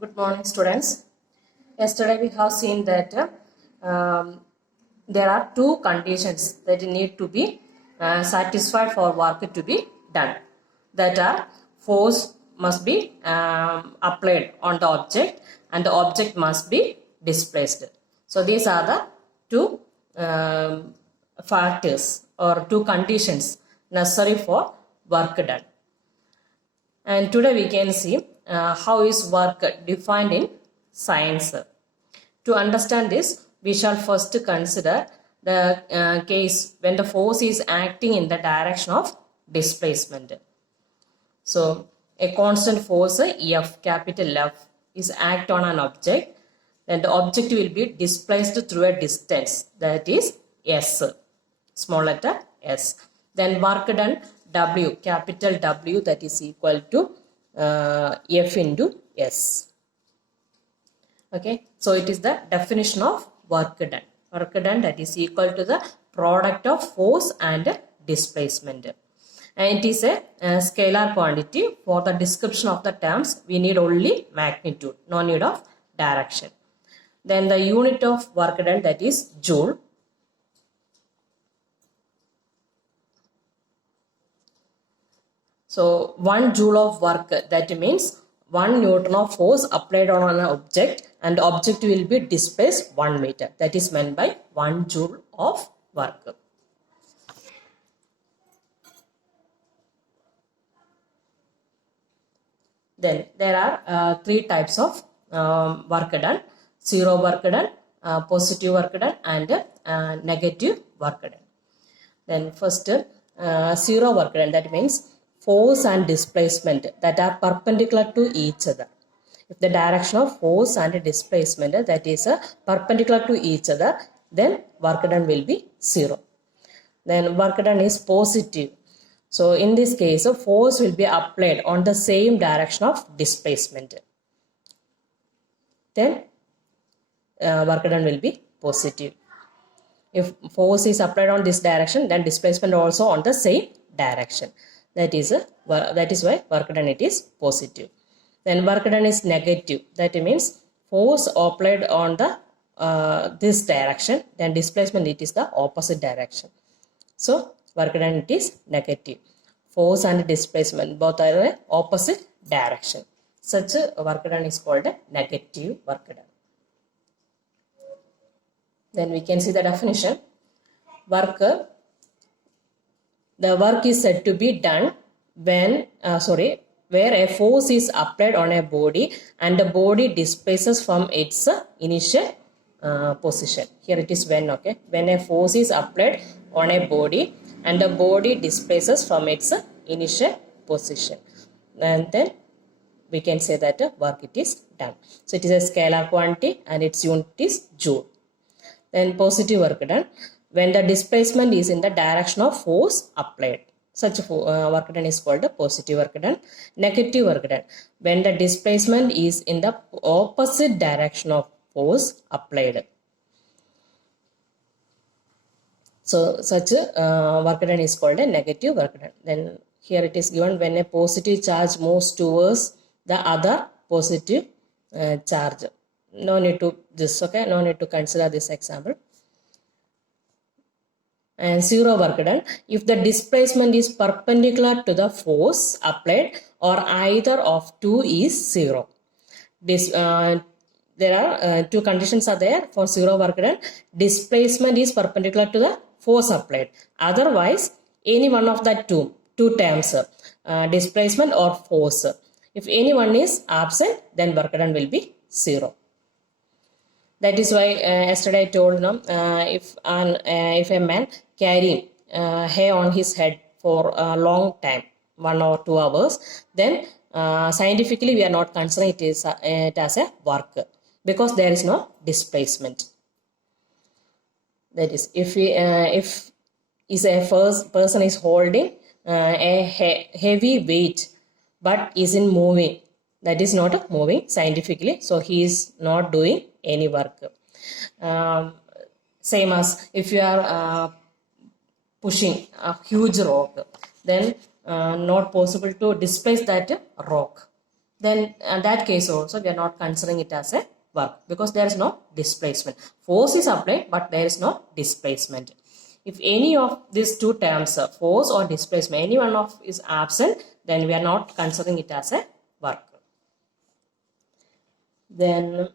Good morning, students. Yesterday we have seen that there are two conditions that need to be satisfied for work to be done. That are force must be applied on the object and the object must be displaced. So these are the two factors or two conditions necessary for work done. And today we can see how is work defined in science. To understand this, we shall first consider the case when the force is acting in the direction of displacement. So a constant force F, capital F, is act on an object, then the object will be displaced through a distance, that is S, small letter S. Then work done W, capital W, that is equal to F into S. Okay, so it is the definition of work done. Work done, that is equal to the product of force and displacement. And it is a scalar quantity. For the description of the terms, we need only magnitude, no need of direction. Then the unit of work done, that is joule. So 1 joule of work, that means 1 Newton of force applied on an object and the object will be displaced 1 meter. That is meant by 1 joule of work. Then there are three types of work done: zero work done, positive work done, and negative work done. Then first, zero work done, that means force and displacement that are perpendicular to each other. If the direction of force and displacement that is perpendicular to each other, then work done will be zero. Then work done is positive. So in this case, force will be applied on the same direction of displacement. Then work done will be positive. If force is applied on this direction, then displacement also on the same direction. That is why work done it is positive. Then work done is negative. That means force applied on the this direction, then displacement it is the opposite direction. So work done it is negative. Force and displacement both are in opposite direction. Such work done is called a negative work done. Then we can see the definition. The work is said to be done when where a force is applied on a body and the body displaces from its initial position. Here it is when, okay, when a force is applied on a body and the body displaces from its initial position, and then we can say that work it is done. So it is a scalar quantity and its unit is joule. Then positive work done, when the displacement is in the direction of force applied. Such work done is called positive work done. Negative work done, when the displacement is in the opposite direction of force applied. So such work done is called a negative work done. Then here it is given when a positive charge moves towards the other positive charge. No need to this, okay, no need to consider this example. And zero work done, if the displacement is perpendicular to the force applied or either of two is zero. This there are two conditions are there for zero work done. Displacement is perpendicular to the force applied. Otherwise, any one of the two terms, displacement or force. If any one is absent, then work done will be zero. That is why yesterday I told if a man carrying hair on his head for a long time, 1 or 2 hours, then scientifically we are not considering it as a work because there is no displacement. That is, if a person is holding a heavy weight but isn't moving, that is not moving scientifically, so he is not doing any work. Same as if you are pushing a huge rock, then not possible to displace that rock. then in that case also we are not considering it as a work because there is no displacement. Force is applied but there is no displacement. If any of these two terms, force or displacement, any one of is absent, then we are not considering it as a work. Then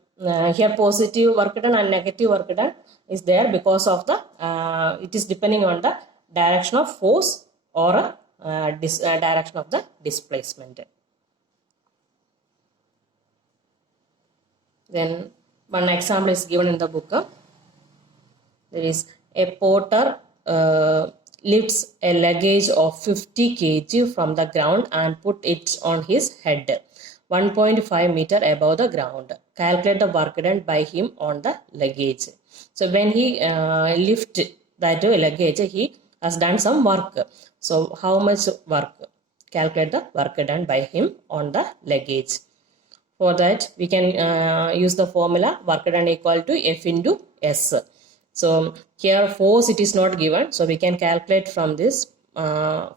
here positive work done and negative work done is there because of the it is depending on the direction of force or direction of the displacement. Then one example is given in the book. There is a porter lifts a luggage of 50 kg from the ground and put it on his head 1.5 meter above the ground. Calculate the work done by him on the luggage. So when he lift that luggage, he has done some work. So how much work? Calculate the work done by him on the luggage. For that, we can use the formula work done equal to F into S. So here force it is not given. So we can calculate from this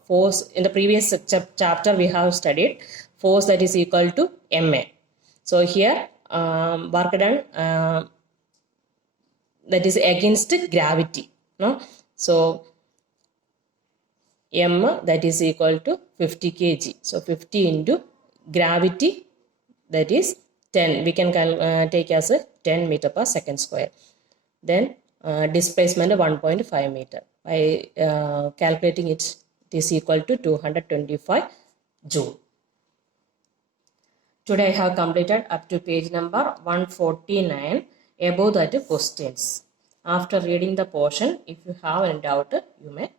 force. In the previous chapter we have studied force that is equal to MA. So here work done that is against gravity. No? So M that is equal to 50 kg. So 50 into gravity, that is 10. We can take as a 10 meter per second square. Then displacement 1.5 meter. By calculating it, it is equal to 225 joule. Today I have completed up to page number 149. Above that questions. After reading the portion, if you have any doubt, you may